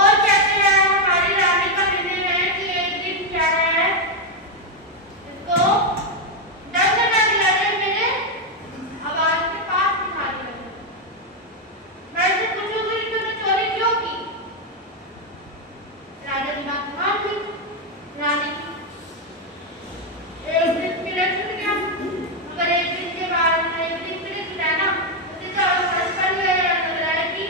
और कहते हैं हमारी रानी का निर्णय है कि एक दिन क्या है इसको डंक ना दिलाने मेरे आवाज के पास बिठा दिया। मैं से पूछूंगी तूने चोरी क्यों की? राजा की बात मान ली रानी। एक दिन मेरा छूट गया, मगर एक दिन के बाद एक दिन मेरे छुटा ना, मुझे तो फर्क पड़ गया लग रहा है कि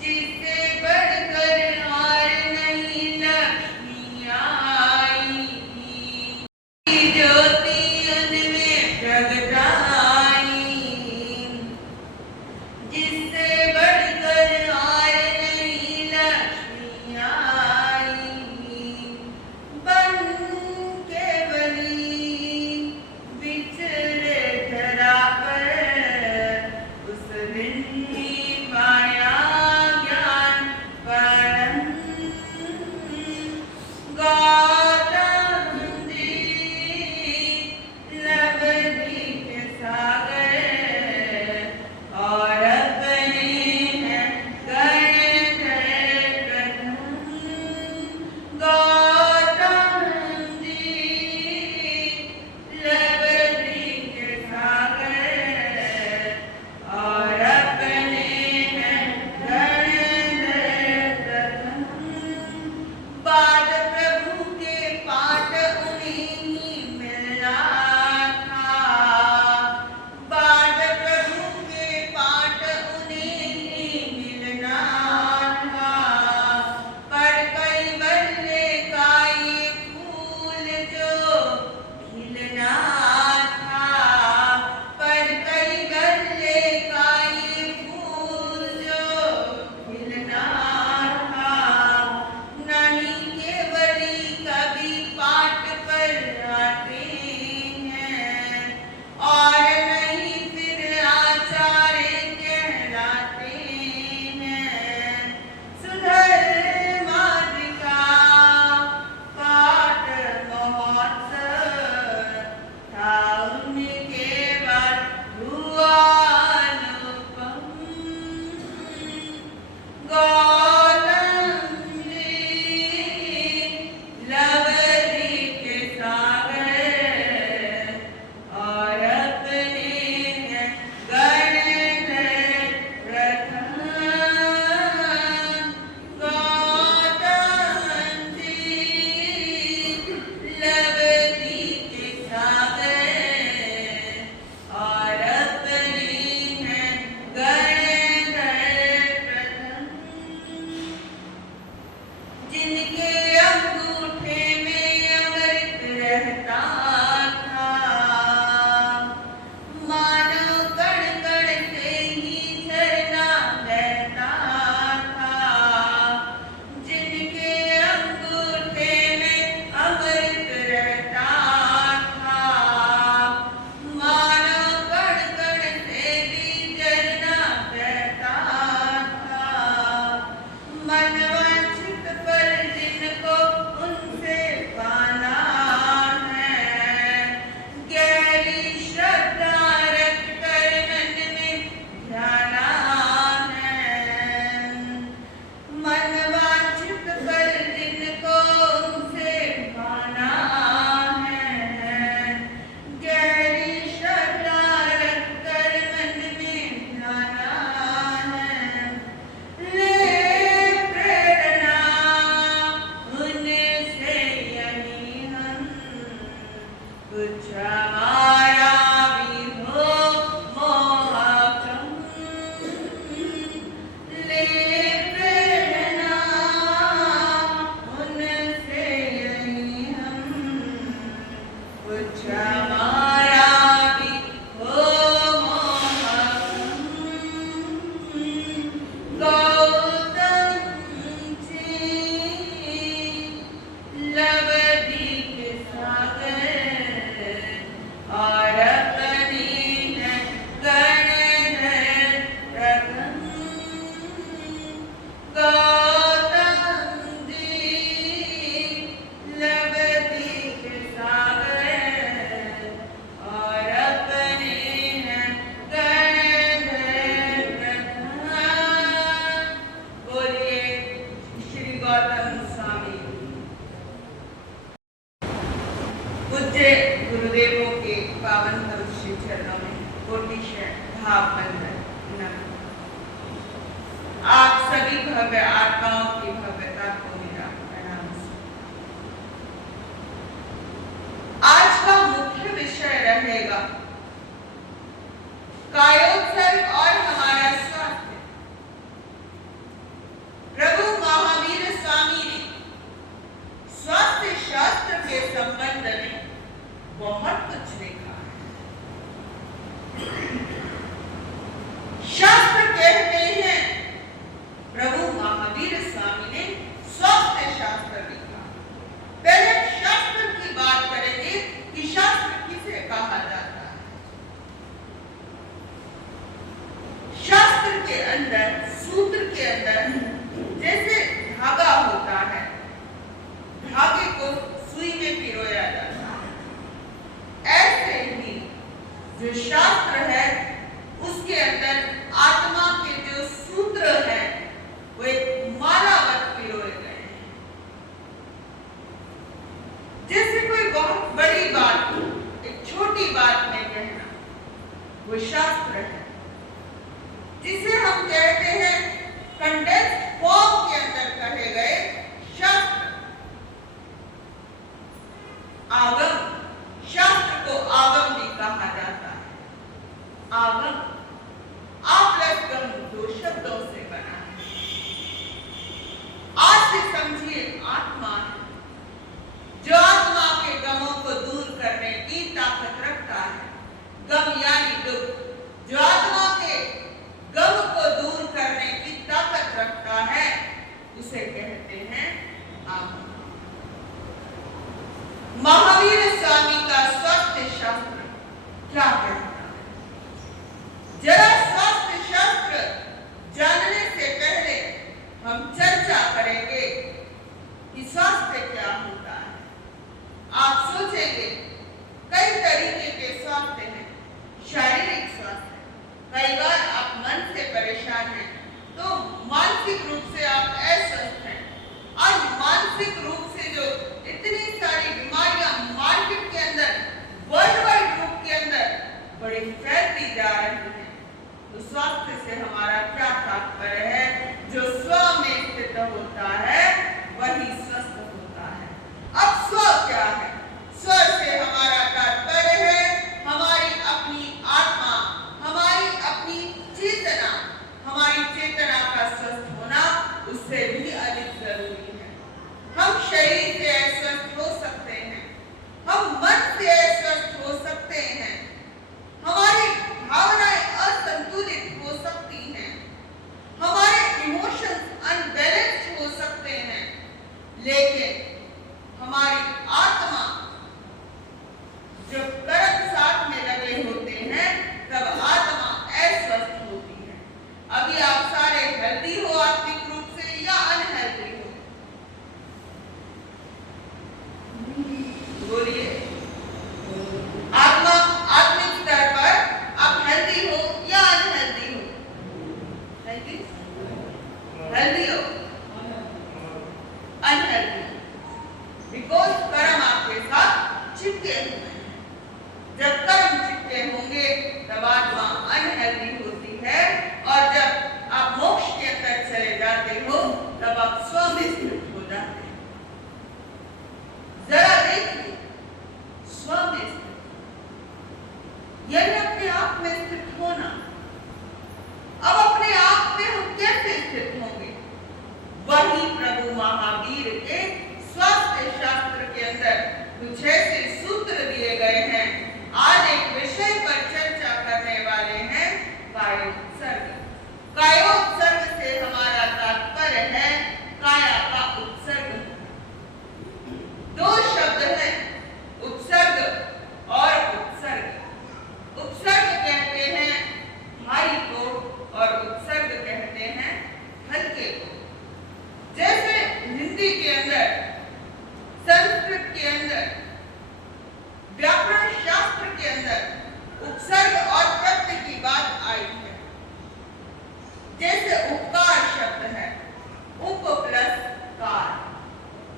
जिससे बढ़कर और नहीं बाद प्रभु के पाठ उन्हें ही मिलना था। बाद प्रभु के पाठ उन्हें ही मिलना था। पर कई बल्ले का ये फूल जो खिलना था। पर कई बल्ले का ये फूल जो खिलना था। नहीं केवली कभी पाठ पर आते हैं और नहीं फिर आचार्य कहलाते हैं। सुधर मार्ग का पाठ महोत्सव था उनके बाद हुआ अनुपम। गौतम जी लवरी के सागर और अपने गणधर प्रथम। गौतम जी लवरी के सागर और अपने गणधर प्रथम। जिनके अंगूठे में अमृत रहता था। मानो कण कण से ही झरना बहता था। जिनके अंगूठे में अमृत रहता था। मानो कण कण से भी झरना बहता था। मनवांछित फल जिनको उनसे पाना है। गहरी श्रद्धा रख कर मन में ध्याना है। मनवांछित फल जिनको उनसे पाना है। गहरी श्रद्धा रख कर मन में ध्याना है। ले प्रेरणा उनसे यही हम कुछ हमारा भी हो मोह कम। ले प्रेरणा उनसे यही हम कुछ हमारा भी हो मोह कम। गौतम जी लवदी के सागर और अपने गणधर प्रथम। गौतम जी लवदी के सागर और अपने गणधर प्रथम। बोलिए श्री गौतम स्वामी। पूज्य गुरुदेवों के पावन पवित्र चरणों में कोटि भाव बंधन नमन। आप सभी भव्य आत्माओं की भव्यता को मेरा प्रणाम। आज का मुख्य विषय रहेगा कायोत्सर्ग और हमारा स्वास्थ्य। प्रभु महावीर स्वामी ने स्वास्थ्य शास्त्र के संबंध में बहुत कुछ लिखा है। शास्त्र कहते हैं, प्रभु महावीर स्वामी ने स्वास्थ्य शास्त्र लिखा। पहले शास्त्र की बात करेंगे कि शास्त्र किसे कहा जाता है। शास्त्र के अंदर, सूत्र के अंदर जैसे धागा होता है, धागे को सुई में पिरोया जाता है, ऐसे ही जो शास्त्र है उसके अंदर आत्मा के जो सूत्र हैं वो एक मालावत पिरोए गए हैं। जैसे कोई बहुत बड़ी बात एक छोटी बात में कहना, वो शास्त्र है, जिसे हम कहते हैं कंडेंस्ड फॉर्म के अंदर कहे गए शास्त्र। क्या कहता है। जरा स्वास्थ्य शास्त्र जानने से पहले हम चर्चा करेंगे कि स्वास्थ्य क्या होता है। आप सोचेंगे कई तरीके के स्वास्थ्य हैं। शारीरिक स्वास्थ्य, कई बार आप मन से परेशान हैं तो मानसिक रूप से आप अस्वस्थ हैं। आज मानसिक रूप से जो इतनी सारी बीमारियां मार्केट के अंदर, वर्ल्ड वाइड रूप के अंदर बड़ी फैलती जा रही हैं, तो स्वास्थ्य से हमारा क्या तात्पर्य है। जो स्व में स्थित होता है वही स्वस्थ होता है। अब स्व क्या है? स्व से हमारा तात्पर्य है हमारी अपनी आत्मा, हमारी अपनी चेतना। हमारी चेतना का स्वस्थ होना उससे भी अधिक जरूरी है। हम शरीर से अस्वस्थ हो सकते हैं, हम मन से अस्वस्थ हो सकते हैं, हमारी भावनाएं असंतुलित हो सकती हैं, हमारे इमोशंस अनबैलेंस्ड हो सकते हैं, लेकिन हमारी आत्मा जब कर्म साथ में लगे होते हैं तब आत्मा अस्वस्थ होती है। अभी आप सारे हेल्दी हो आत्मिक रूप से या अनहेल्दी हो? बोलिए। आत्मिक स्तर पर आप हेल्दी हो या अनहेल्दी हो? हेल्दी हो? अनहेल्दी, बिकॉज कर्म आपके साथ चिपके हुए हैं। जब कर्म चिपके होंगे तब आत्मा अनहेल्दी होती है, और जब आप मोक्ष के अंदर चले जाते हो तब आप स्व में स्थित हो जाते हैं। जरा देखिए, स्व में स्थित यानी अपने आप में स्थित होना। अब अपने आप में हम कैसे स्थित होंगे? वही प्रभु महावीर के स्वास्थ्य शास्त्र के अंदर कुछ ऐसे सूत्र दिए गए हैं। आज एक विषय पर चर्चा करने वाले हैं, कायोत्सर्ग। कायोत्सर्ग से हमारा तात्पर्य है काया का उत्सर्ग। दो शब्द हैं, उत्सर्ग और उत्सर्ग। उत्सर्ग कहते हैं भारी को और उत्सर्ग कहते हैं हल्के को। जैसे हिंदी के अंदर, संस्कृत के अंदर, व्याकरण शास्त्र के अंदर उपसर्ग और प्रत्यय की बात आई है। जैसे उपकार शब्द है, उप प्लस कार।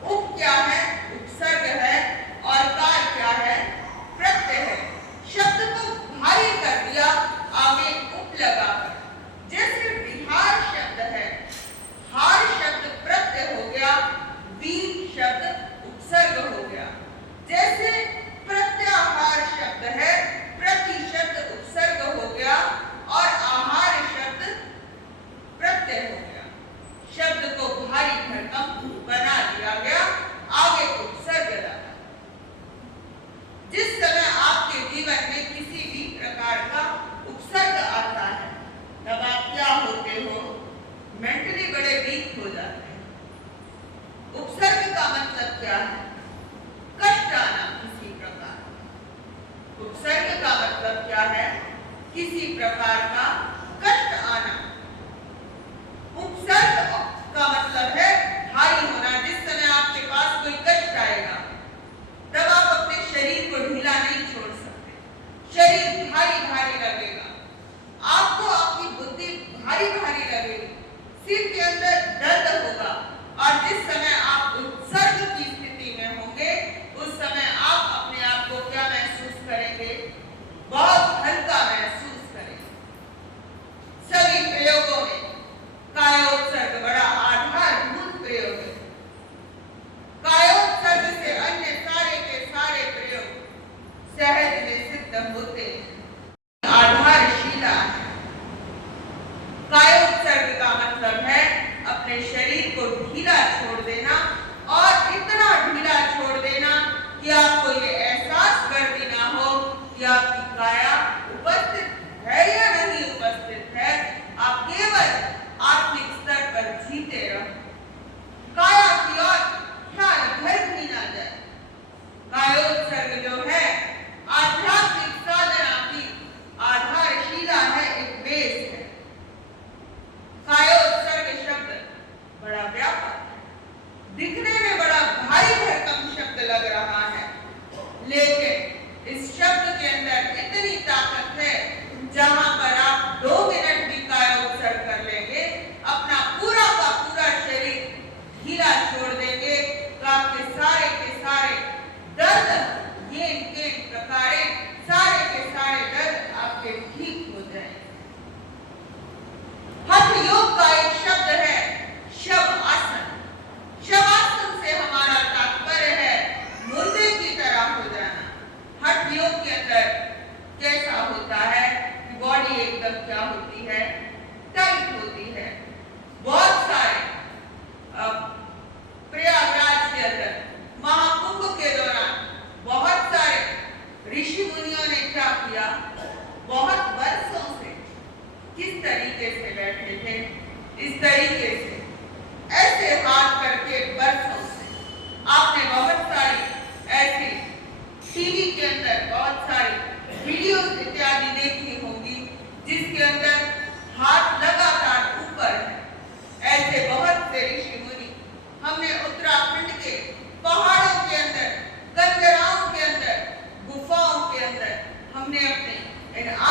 उप क्या है? उपसर्ग है, और कार क्या है? प्रत्यय है। शब्द को भारी कर दिया आगे उप लगाकर। जैसे बिहार शब्द है, हार शब्द प्रत्यय हो गया, वीर शब्द उपसर्ग हो गया। जैसे प्रत्याहार शब्द है, प्रति शब्द उपसर्ग हो गया और आहार शब्द प्रत्यय हो गया। शब्द को भारी भरकम बना दिया गया, आगे उपसर्ग लगा। जिस समय आपके जीवन में किसी भी प्रकार का उपसर्ग आता है तब आप क्या होते हो? मेंटली बड़े वीक हो जाते हैं। उपसर्ग का मतलब क्या है? कष्ट आना किसी प्रकार। उपसर्ग का मतलब क्या है? किसी प्रकार का कष्ट आना। उपसर्ग का मतलब है भारी होना। जिस समय आपके पास कोई कष्ट आएगा तब आप अपने शरीर को ढीला नहीं छोड़ सकते। शरीर भारी भारी लगेगा, आपको आपकी बुद्धि भारी भारी लगेगी, सिर के अंदर दर्द होगा, और जिस समय आप उत्सर्ग की स्थिति में होंगे उस समय आप अपने आप को क्या महसूस करेंगे? बहुत हल्का महसूस करेंगे। सभी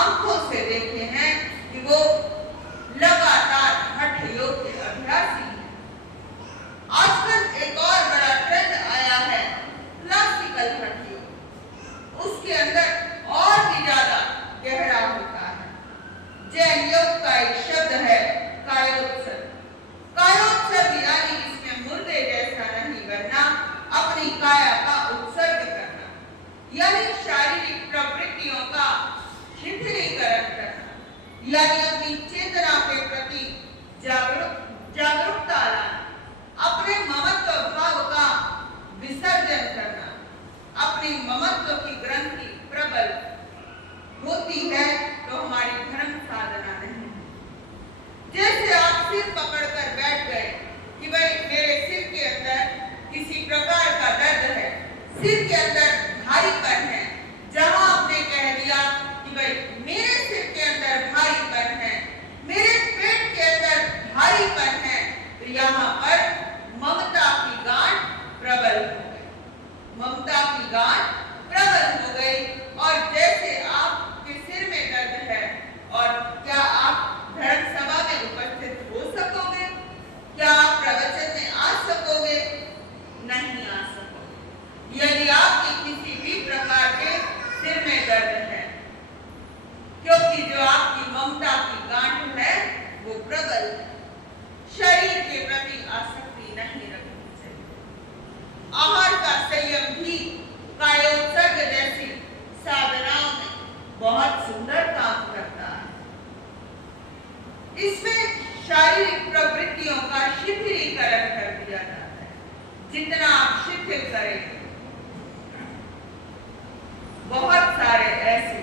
आंखों से देखे हैं कि वो लगातार हठ योग के अभ्यासी हैं। आजकल एक और बड़ा ट्रेंड आया है क्लासिकल हठ योग। उसके अंदर और भी ज्यादा गहरा होता है। जैन योग का एक शब्द है कायोत्सर्ग। कायोत्सर्ग यानी इसमें मुर्दे जैसा नहीं बनना, अपनी काया का उत्सर्ग करना, यानी शारीरिक प्रवृत्तियों का शिथिलीकरण करना, यानी अपनी चेतना के प्रति जागरूकता लाना, अपने ममत्व भाव का विसर्जन करना। अपनी ममत्व की ग्रंथि प्रबल होती है तो हमारी धर्म साधना नहीं। जैसे आप सिर पकड़कर बैठ गए कि भाई मेरे सिर के अंदर किसी प्रकार का दर्द है, सिर के अंदर भारीपन है, जहां आपने कह दिया कि भाई मेरे सिर के अंदर भारीपन है, मेरे पेट के अंदर भारीपन है, तो यहाँ पर ममता की गांठ प्रबल हो गई। ममता की गांठ प्रबल हो गई और जैसे आपके सिर में दर्द है, और क्या आप धर्म सभा में उपस्थित हो सकोगे? क्या आप प्रवचन में आ सकोगे? नहीं आ सकोगे यदि आपके किसी भी प्रकार के सिर में दर्द है, क्योंकि जो आपकी ममता की गांठ है वो प्रबल है। शरीर के प्रति आसक्ति नहीं रखनी चाहिए। आहार का संयम भी कायोत्सर्ग जैसी साधनाओं में बहुत सुंदर काम करता है। इसमें शारीरिक प्रवृत्तियों का शिथिलीकरण कर दिया जाता है। जितना आप शिथिल करेंगे, बहुत सारे ऐसे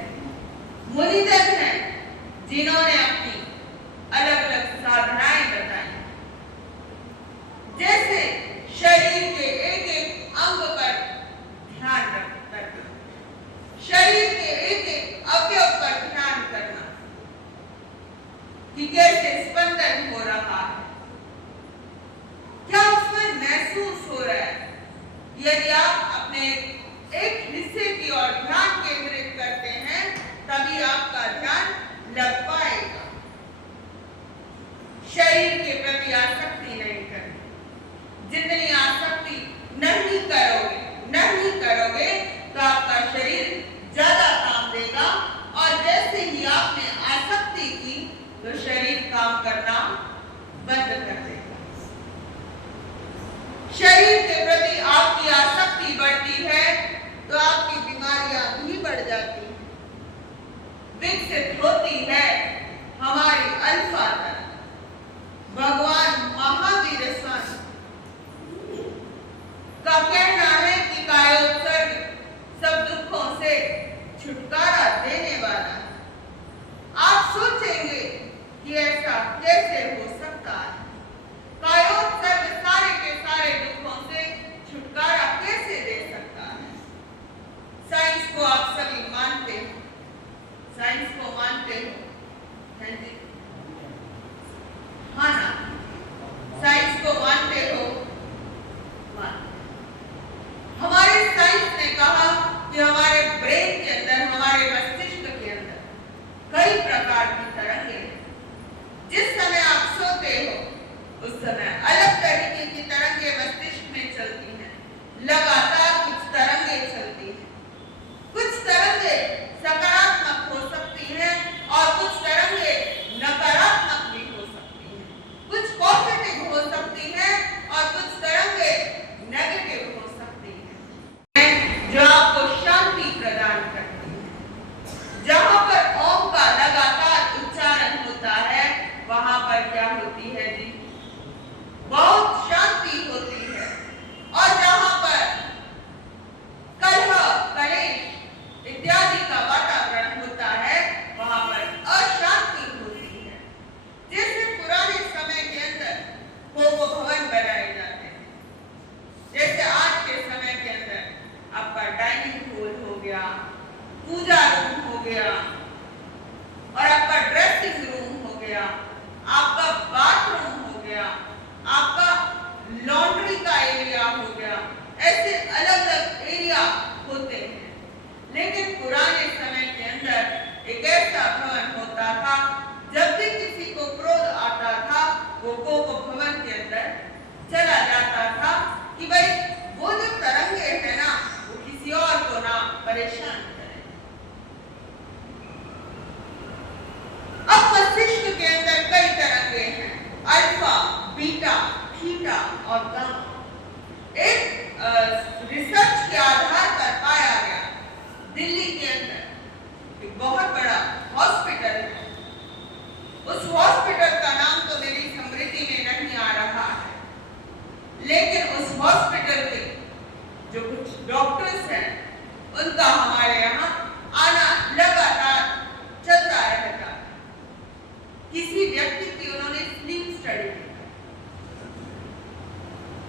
मुनिजन हैं जिन्होंने अपनी अलग अलग साधनाएं बताई, जैसे शरीर के एक एक अंग पर ध्यान रखना, शरीर के एक एक अवयव पर ध्यान करना कि कैसे स्पंदन हो रहा है, क्या उसमें महसूस हो रहा है। यदि आप अपने एक हिस्से की ओर ध्यान केंद्रित करते हैं तभी आपका ध्यान लग पाएगा। शरीर के प्रति आसक्ति नहीं करनी। जितनी आसक्ति नहीं करोगे तो आपका शरीर ज्यादा काम देगा, और जैसे ही आपने आसक्ति की तो शरीर काम करना बंद कर देगा। शरीर के प्रति आपकी आसक्ति बढ़ती है तो आपकी बीमारियां भी बढ़ जाती हैं, विकसित होती है हमारी अल्फा तरह। भगवान महावीर स्वामी का कहना है कि कायोत्सर्ग सब दुखों से छुटकारा देने वाला है। आप सोचेंगे कि ऐसा कैसे हो सकता है? कायोत्सर्ग सारे के सारे दुखों से छुटकारा कैसे दे सकता है? साइंस को आप सभी मानते हो, साइंस को मानते हो, है जी? हाँ ना? साइंस को मानते हो? हमारे साइंस ने कहा कि हमारे ब्रेन के अंदर, हमारे मस्तिष्क के अंदर कई प्रकार की तरंगें हैं। जिस समय आप सोते हो उस समय अलग तरीके की तरंगें मस्तिष्क में चलती हैं, लगातार कुछ तरंगें चलती हैं। कुछ तरंगें सकारात्मक हो सकती हैं और कुछ तरंगें नकारात्मक भी हो सकती हैं। कुछ पॉजिटिव हो सकती हैं और कुछ तरंगें नेगेटिव हो सकती हैं, जो आपको शांति प्रदान करती है। जहां पर ओम का लगातार उच्चारण होता है वहां पर क्या होती है जी? बहुत शांति होती है। और जहां पर कलह, कलेश इत्यादि का वातावरण होता है वहां पर अशांति होती है। जैसे पुराने समय के अंदर वो भवन बनाए जाते हैं, जैसे आज के समय के अंदर आपका डाइनिंग हॉल हो गया, पूजा रूम हो गया, और आपका ड्रेसिंग रूम हो गया, आपका बाथरूम हो गया, आपका लॉन्ड्री का एरिया हो गया। ऐसे अलग अलग एरिया होते हैं। लेकिन पुराने समय के अंदर एक ऐसा हैं उनका हमारे यहाँ आना लगातार चलता रहता है। किसी व्यक्ति की उन्होंने स्लीप स्टडी की,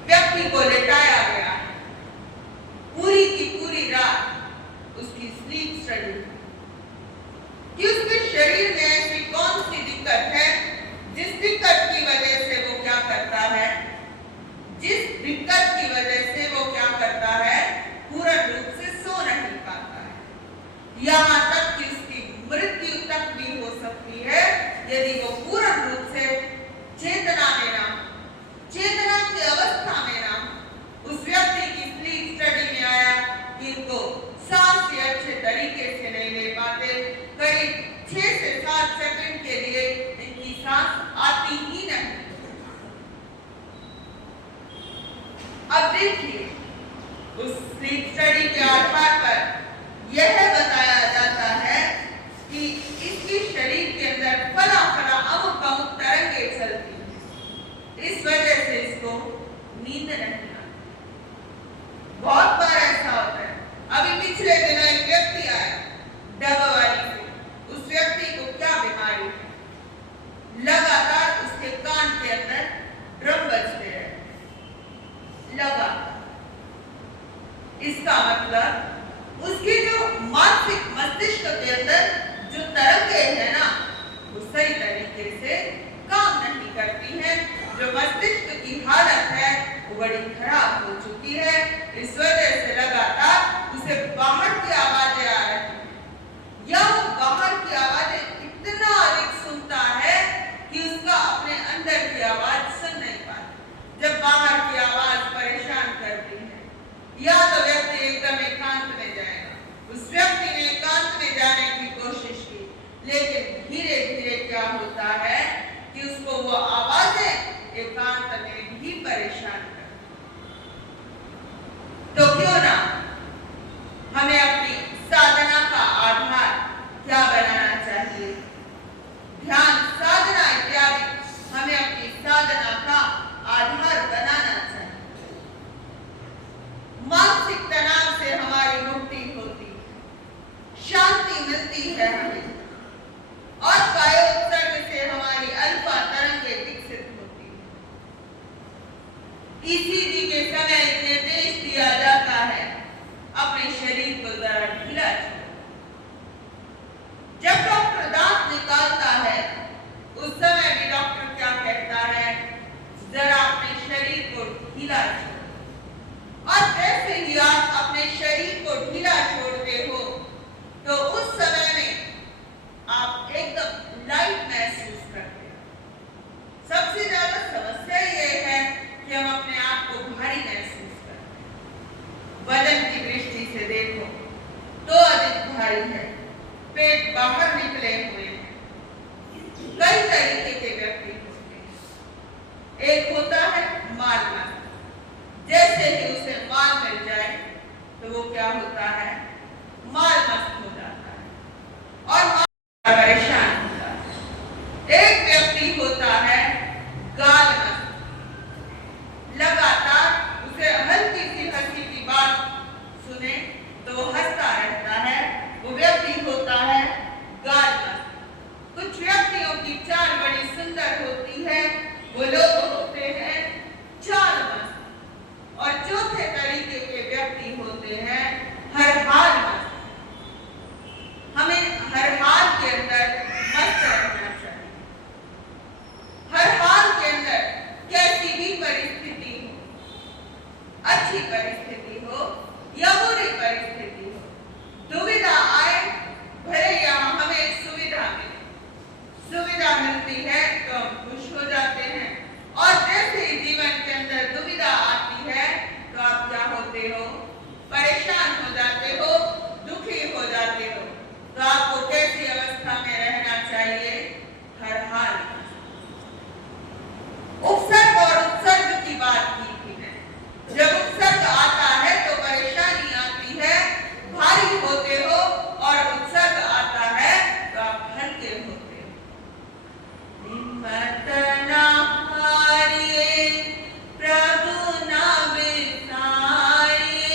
व्यक्ति को लेटाया गया है, पूरी की पूरी रात उसकी स्लीप स्टडी कि उसके शरीर में ऐसी कौन सी दिक्कत है जिस दिक्कत की वजह से वो क्या करता है, जिस दिक्कत की वजह से वो क्या करता है, पूर्ण रूप से सो नहीं पाता है। यहाँ तक कि उसकी मृत्यु तक भी हो सकती है यदि वो पूर्ण रूप से चेतना में ना, चेतना की अवस्था में ना, उस व्यक्ति की स्लीप स्टडी में आया कि इनको सांस भी अच्छे तरीके से नहीं ले पाते, करीब 6 से 7 सेकंड के लिए इनकी सांस आती ही नहीं। अब देखिए उस स्लीप स्टडी के आधार पर यह बताया जाता है कि इसके शरीर के अंदर फला फला अमुक अमुक तरंगे चलती हैं, इस वजह से इसको नींद नहीं आती। बहुत बार ऐसा होता है। अभी पिछले दिनों एक व्यक्ति आया डबवाली से, उस व्यक्ति को क्या बीमारी है, लगातार उसके कान के अंदर ड्रम बजते रहे लगातार। इसका मतलब उसकी जो मानसिक मस्तिष्क के अंदर जो तरंगे हैं ना, वो सही तरीके से काम नहीं करती हैं। जो मस्तिष्क की हालत है वो बड़ी खराब हो चुकी है। इस वजह से लगातार उसे बाहर की आवाजें आ रही हैं, या वो बाहर की आवाजें इतना अधिक सुनता है कि उसका अपने अंदर की आवाज सुन नहीं पाता। जब बाहर की आवाज परेशान करती है, या तो व्यक्ति एकदम एकांत में जाएगा। उस व्यक्ति ने एकांत में जाने की कोशिश की, लेकिन धीरे धीरे क्या होता है कि उसको वो आवाजें एकांत में भी परेशान करती। तो क्यों ना हमें अपनी साधना का आधार क्या बनाना चाहिए, ध्यान साधना इत्यादि हमें अपनी साधना का आधार बनाना चाहिए। मानसिक तनाव से हमारी मुक्ति होती है, शांति मिलती है हमें, और कायोत्सर्ग से हमारी अल्फा तरंगे विकसित होती है। ईसीजी के समय एक निर्देश दिया जाता है, अपने शरीर को जरा ढीला छोड़ो। जब डॉक्टर दांत निकालता है उस समय भी डॉक्टर क्या कहता है, जरा अपने शरीर को ढीला छोड़ो। और जैसे ही आप अपने शरीर को ढीला छोड़ते हो तो उस समय में आप एकदम लाइट महसूस करते हो। सबसे ज्यादा समस्या यह है कि हम अपने आप को भारी महसूस करते हैं। वजन की दृष्टि से देखो तो अधिक भारी है, पेट बाहर निकले हुए हैं। कई तरीके के व्यक्ति होते हैं। एक होता है माल मस्त, जैसे ही उसे माल मिल जाए तो वो क्या होता है, माल मस्त हो जाता है और परेशान होता है। एक व्यक्ति होता है गाल मस्त, लगातार उसे हल्की सी हंसी की बात सुने तो वो हंसता रहता है, वो व्यक्ति होता है गाल मस्त। कुछ व्यक्तियों की चाल बड़ी सुंदर होती है, वो लोग होते हैं चाल मस्त। और चौथे तरीके के व्यक्ति होते हैं हर हाल मस्त। हमें हर हाल के अंदर मस्त रहना चाहिए। हर हाल के अंदर कैसी भी परिस्थिति हो, अच्छी परिस्थिति हो या बुरी परिस्थिति हो, दुविधा आए भले यहाँ हमें सुविधा मिले, सुविधा मिलती है तो हम खुश हो जाते हैं। और जैसे ही जीवन के अंदर दुविधा आती है तो आप क्या होते हो, परेशान हो जाते हो, दुखी हो जाते हो। तो आपको कैसी अवस्था में रहना चाहिए, हर हाल। उपसर्ग और उत्सर्ग की बात की थी मैं। जब उपसर्ग आता है तो परेशानी आती है, भारी होते हो, और उत्सर्ग आता है तो आप हल्के होते हो। हिम्मत ना हारिए, प्रभु ना बिसारिए,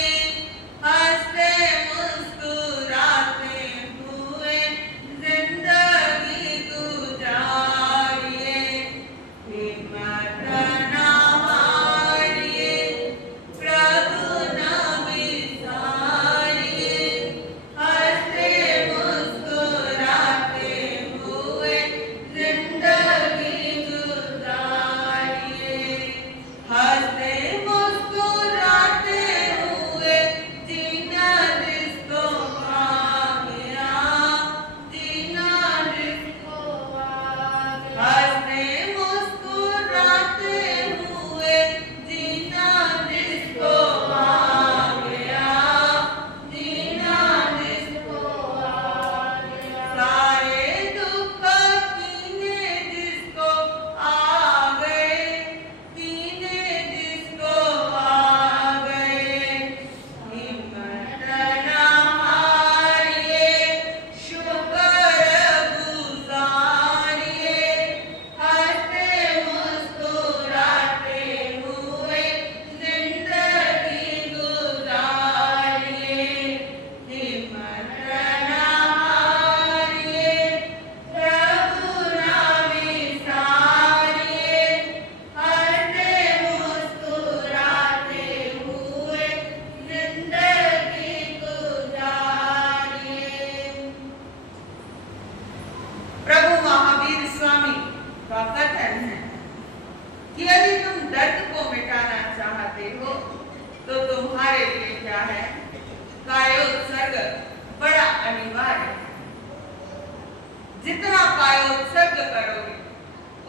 जितना कायोत्सर्ग करोगे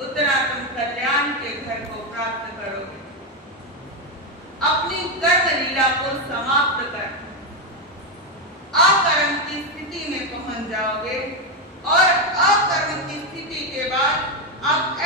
उतना तुम कल्याण के घर को प्राप्त करोगे। अपनी कर्म लीला को समाप्त कर अकर्म की स्थिति में पहुंच जाओगे और अकर्म की स्थिति के बाद आप